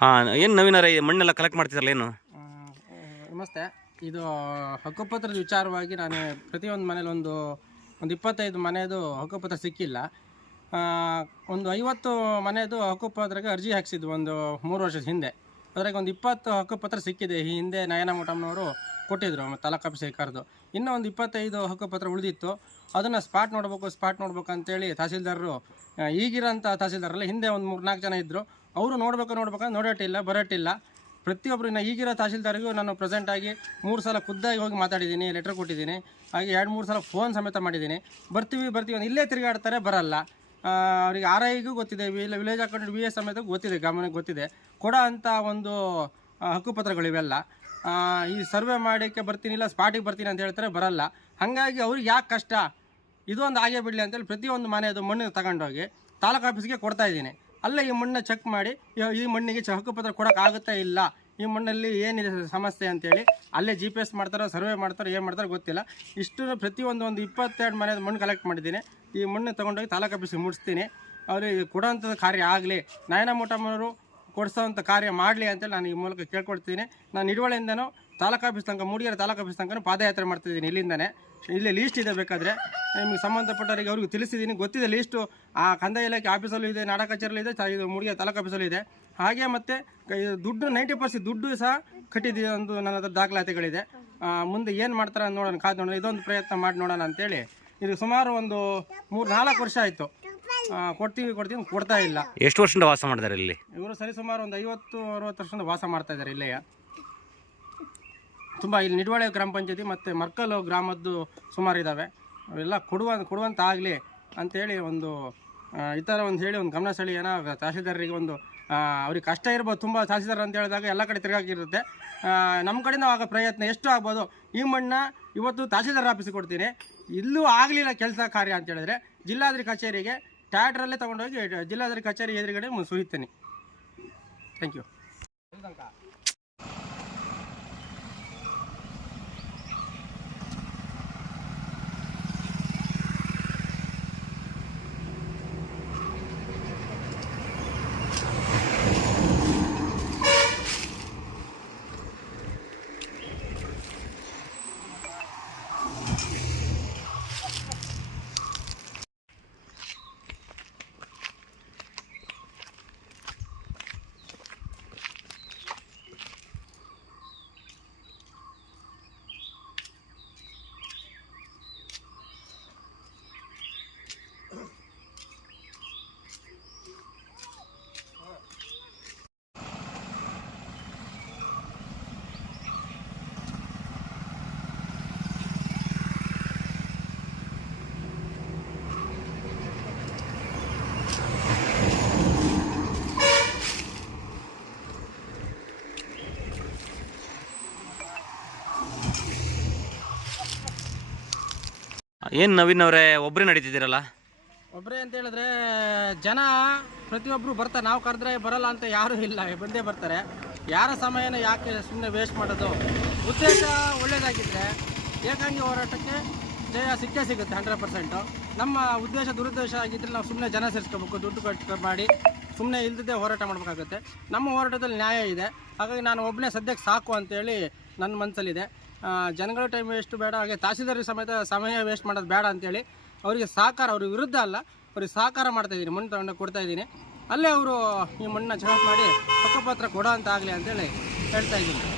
ಹಾಂ ಏನು ನವೀನರ ಮಣ್ಣೆಲ್ಲ ಕಲೆಕ್ಟ್ ಮಾಡ್ತಿದ್ರಲ್ಲ ಏನು? ನಮಸ್ತೆ. ಇದು ಹಕ್ಕುಪತ್ರದ ವಿಚಾರವಾಗಿ ನಾನು ಪ್ರತಿಯೊಂದು ಮನೇಲಿ ಒಂದು 25 ಮನೆಯದು ಹಕ್ಕುಪತ್ರ ಸಿಕ್ಕಿಲ್ಲ. ಒಂದು 50 ಮನೆಯದು ಹಕ್ಕುಪತ್ರಕ್ಕೆ ಅರ್ಜಿ ಹಾಕಿಸಿದ್ವು ಒಂದು 3 ವರ್ಷದ ಹಿಂದೆ. ಅದ್ರಾಗ ಒಂದು 20 ಹಕ್ಕುಪತ್ರ ಸಿಕ್ಕಿದೆ. ಈ ಹಿಂದೆ ನಯನ ಮುಟಮ್ನವರು ಕೊಟ್ಟಿದ್ದರು ತಾಲೂಕು ಆಫೀಸಿಗೆ ಕರೆದು. ಇನ್ನೂ ಒಂದು 25 ಹಕ್ಕುಪತ್ರ ಉಳಿದಿತ್ತು. ಅದನ್ನು ಸ್ಪಾಟ್ ನೋಡ್ಬೇಕು ಅಂತೇಳಿ ತಹಸೀಲ್ದಾರರು, ಈಗಿರೋಂಥ ತಹಸೀಲ್ದಾರಲ್ಲ, ಹಿಂದೆ ಒಂದು 3-4 ಜನ ಇದ್ದರು. ಅವರು ನೋಡ್ಬೇಕಂದ್ರೆ ಬರಟ್ಟಿಲ್ಲ. ಪ್ರತಿಯೊಬ್ಬರು ಈಗಿರೋ ತಹಸೀಲ್ದಾರಿಗೂ ನಾನು ಪ್ರೆಸೆಂಟಾಗಿ 3 ಸಲ ಖುದ್ದಾಗಿ ಹೋಗಿ ಮಾತಾಡಿದ್ದೀನಿ, ಲೆಟ್ರ್ ಕೊಟ್ಟಿದ್ದೀನಿ. ಹಾಗೆ 2-3 ಸಲ ಫೋನ್ ಸಮೇತ ಮಾಡಿದ್ದೀನಿ. ಬರ್ತೀವಿ ಇಲ್ಲೇ ತಿರುಗಾಡ್ತಾರೆ, ಬರಲ್ಲ. ಅವರಿಗೆ RIಗೂ ಗೊತ್ತಿದೆ, ವಿಲೇಜ್ ಅಕೌಂಟೆಂಟ್ VS ಸಮೇತ ಗೊತ್ತಿದೆ, ಗಮನಕ್ಕೆ ಗೊತ್ತಿದೆ. ಕೊಡೋ ಅಂಥ ಒಂದು ಹಕ್ಕುಪತ್ರಗಳಿವೆಲ್ಲ. ಈ ಸರ್ವೆ ಮಾಡೋಕ್ಕೆ ಬರ್ತೀನಿಲ್ಲ, ಸ್ಪಾಟಿಗೆ ಬರ್ತೀನಿ ಅಂತ ಹೇಳ್ತಾರೆ, ಬರಲ್ಲ. ಹಾಗಾಗಿ ಅವ್ರಿಗೆ ಯಾಕೆ ಕಷ್ಟ, ಇದೊಂದು ಆಗೇ ಬಿಡಲಿ ಅಂತೇಳಿ ಪ್ರತಿಯೊಂದು ಮನೆಯದು ಮಣ್ಣು ತಗೊಂಡೋಗಿ ತಾಲೂಕು ಆಫೀಸ್ಗೆ ಕೊಡ್ತಾಯಿದ್ದೀನಿ. ಅಲ್ಲೇ ಈ ಮಣ್ಣನ್ನ ಚೆಕ್ ಮಾಡಿ ಈ ಮಣ್ಣಿಗೆ ಹಕ್ಕುಪತ್ರ ಕೊಡೋಕ್ಕಾಗುತ್ತಾ ಇಲ್ಲ, ಈ ಮಣ್ಣಲ್ಲಿ ಏನಿದೆ ಸಮಸ್ಯೆ ಅಂತೇಳಿ ಅಲ್ಲೇ GPS ಮಾಡ್ತಾರೋ, ಸರ್ವೆ ಮಾಡ್ತಾರೋ, ಏನು ಮಾಡ್ತಾರೋ ಗೊತ್ತಿಲ್ಲ. ಇಷ್ಟು ಪ್ರತಿಯೊಂದು 22 ಮನೆಯದು ಮಣ್ಣು ಕಲೆಕ್ಟ್ ಮಾಡಿದ್ದೀನಿ. ಈ ಮಣ್ಣು ತೊಗೊಂಡೋಗಿ ತಾಲೂಕು ಆಫೀಸಿಗೆ ಮುಟ್ಟಿಸ್ತೀನಿ. ಅವ್ರಿಗೆ ಕೊಡೋಂಥದ್ದು ಕಾರ್ಯ ಆಗಲಿ, ನಯನ ಮುಟಮ್ಮನವರು ಕೊಡಿಸೋವಂಥ ಕಾರ್ಯ ಮಾಡಲಿ ಅಂತೇಳಿ ನಾನು ಈ ಮೂಲಕ ಕೇಳ್ಕೊಳ್ತೀನಿ. ನಾನು ನಿಡುವಳಿಯಿಂದನೂ ತಾಲೂಕು ಆಫೀಸ್ ತನಕ, ಮೂಡಿಗೆರೆ ತಾಲೂಕು ಆಫೀಸ್ ತನಕ ಪಾದಯಾತ್ರೆ ಮಾಡ್ತಿದ್ದೀನಿ. ಇಲ್ಲಿಂದನೇ ಇಲ್ಲೇ ಲೀಸ್ಟ್ ಇದೆ, ಬೇಕಾದರೆ ನಿಮಗೆ ಸಂಬಂಧಪಟ್ಟವರಿಗೆ ಅವ್ರಿಗೆ ತಿಳಿಸಿದ್ದೀನಿ, ಗೊತ್ತಿದೆ ಲೀಸ್ಟು. ಆ ಕಂದಾಯ ಇಲಾಖೆ ಆಫೀಸಲ್ಲೂ ಇದೆ, ನಾಡ ಕಚೇರಿಯಲ್ಲೂ ಇದೆ, ಇದು ಮೂಡಿಗೆರೆ ತಾಲೂಕು ಆಫೀಸಲ್ಲೂ ಇದೆ. ಹಾಗೆ ಮತ್ತು ದುಡ್ಡು 90% ದುಡ್ಡು ಸಹ ಕಟ್ಟಿದ್ದೀವಿ, ಒಂದು ನನ್ನ ಹತ್ರ ದಾಖಲಾತಿಗಳಿದೆ. ಮುಂದೆ ಏನು ಮಾಡ್ತಾರೆ ನೋಡೋಣ, ಕಾದು ನೋಡೋಣ, ಇದೊಂದು ಪ್ರಯತ್ನ ಮಾಡಿ ನೋಡೋಣ ಅಂತೇಳಿ. ಇದು ಸುಮಾರು ಒಂದು 3-4 ವರ್ಷ ಆಯಿತು. ಕೊಡ್ತೀವಿ ಕೊಡ್ತಾ ಇಲ್ಲ. ಎಷ್ಟು ವರ್ಷದಿಂದ ವಾಸ ಮಾಡಿದ್ದಾರೆ ಇಲ್ಲಿ ಇವರು? ಸರಿಸುಮಾರು ಒಂದು 50-60 ವರ್ಷದಿಂದ ವಾಸ ಮಾಡ್ತಾ ಇದ್ದಾರೆ ಇಲ್ಲೇ. ತುಂಬ ಇಲ್ಲಿ ನಿಡುವಳೆ ಗ್ರಾಮ ಪಂಚಾಯತಿ ಮತ್ತು ಮರ್ಕಲ್ ಗ್ರಾಮದ್ದು ಸುಮಾರು ಇದ್ದಾವೆ. ಅವೆಲ್ಲ ಕೊಡುವಂತ ಆಗಲಿ ಅಂತೇಳಿ ಒಂದು ಈ ಥರ ಒಂದು ಹೇಳಿ ಒಂದು ಗಮನ ಸೆಳೆಯೋಣ. ತಹಸೀಲ್ದಾರರಿಗೆ ಒಂದು ಅವ್ರಿಗೆ ಕಷ್ಟ ಇರ್ಬೋದು ತುಂಬ, ತಹಸೀಲ್ದಾರ್ ಅಂತ ಹೇಳಿದಾಗ ಎಲ್ಲ ಕಡೆ ತಿರುಗಾಕಿರುತ್ತೆ. ನಮ್ಮ ಕಡೆಯಿಂದ ಆಗ ಪ್ರಯತ್ನ ಎಷ್ಟು ಆಗ್ಬೋದು. ಈ ಮಣ್ಣ ಇವತ್ತು ತಹಸೀಲ್ದಾರ್ ಆಫೀಸಿಗೆ ಕೊಡ್ತೀನಿ. ಇಲ್ಲೂ ಆಗಲಿಲ್ಲ ಕೆಲಸ ಕಾರ್ಯ ಅಂತ ಹೇಳಿದ್ರೆ ಜಿಲ್ಲಾಧಿಕಾರಿ ಕಚೇರಿಗೆ ಟ್ಯಾಟ್ರಲ್ಲೇ ತೊಗೊಂಡೋಗಿ ಜಿಲ್ಲಾಧಿಕಾರಿ ಕಚೇರಿ ಎದುರುಗಡೆ ಸುರಿತೀನಿ. Thank you. ಏನು ನವೀನ್ ಅವರೇ ಒಬ್ಬರೇ ನಡೀತಿದ್ದೀರಲ್ಲ? ಒಬ್ಬರೇ ಅಂತ ಹೇಳಿದ್ರೆ ಜನ ಪ್ರತಿಯೊಬ್ಬರು ಬರ್ತಾರೆ. ನಾವು ಕರೆದ್ರೆ ಬರಲ್ಲ ಅಂತ ಯಾರೂ ಇಲ್ಲ, ಬಂದೇ ಬರ್ತಾರೆ. ಯಾರ ಸಮಯನ ಯಾಕೆ ಸುಮ್ಮನೆ ವೇಸ್ಟ್ ಮಾಡೋದು? ಉದ್ದೇಶ ಒಳ್ಳೆಯದಾಗಿದ್ದರೆ ಏಕಾಂಗಿ ಹೋರಾಟಕ್ಕೆ ಜಯ ಸಿಗುತ್ತೆ 100%. ನಮ್ಮ ಉದ್ದೇಶ ದುರುದ್ದೇಶ ಆಗಿದ್ದರೆ ನಾವು ಸುಮ್ಮನೆ ಜನ ಸೇರಿಸ್ಕೋಬೇಕು, ದುಡ್ಡು ಖರ್ಚು ಮಾಡಿ ಸುಮ್ಮನೆ ಇಲ್ದಿದ್ದೇ ಹೋರಾಟ ಮಾಡಬೇಕಾಗುತ್ತೆ. ನಮ್ಮ ಹೋರಾಟದಲ್ಲಿ ನ್ಯಾಯ ಇದೆ. ಹಾಗಾಗಿ ನಾನು ಒಬ್ಬನೇ ಸದ್ಯಕ್ಕೆ ಸಾಕು ಅಂತೇಳಿ ನನ್ನ ಮನಸ್ಸಲ್ಲಿದೆ. ಜನಗಳ ಟೈಮ್ ವೇಸ್ಟ್ ಬೇಡ, ಹಾಗೆ ತಹಸೀಲ್ದಾರ್ ಸಮೇತ ಸಮಯ ವೇಸ್ಟ್ ಮಾಡೋದು ಬೇಡ ಅಂತೇಳಿ ಅವರಿಗೆ ಸಹಕಾರ, ಅವ್ರ ವಿರುದ್ಧ ಅಲ್ಲ, ಅವ್ರಿಗೆ ಸಹಕಾರ ಮಾಡ್ತಾಯಿದ್ದೀನಿ. ಮಣ್ಣು ತಗೊಂಡು ಕೊಡ್ತಾಯಿದ್ದೀನಿ. ಅಲ್ಲೇ ಅವರು ಈ ಮಣ್ಣನ್ನ ಚೆಕ್ ಮಾಡಿ ಹಕ್ಕುಪತ್ರ ಕೊಡೋ ಅಂತ ಆಗಲಿ ಅಂತೇಳಿ ಹೇಳ್ತಾಯಿದ್ದೀನಿ.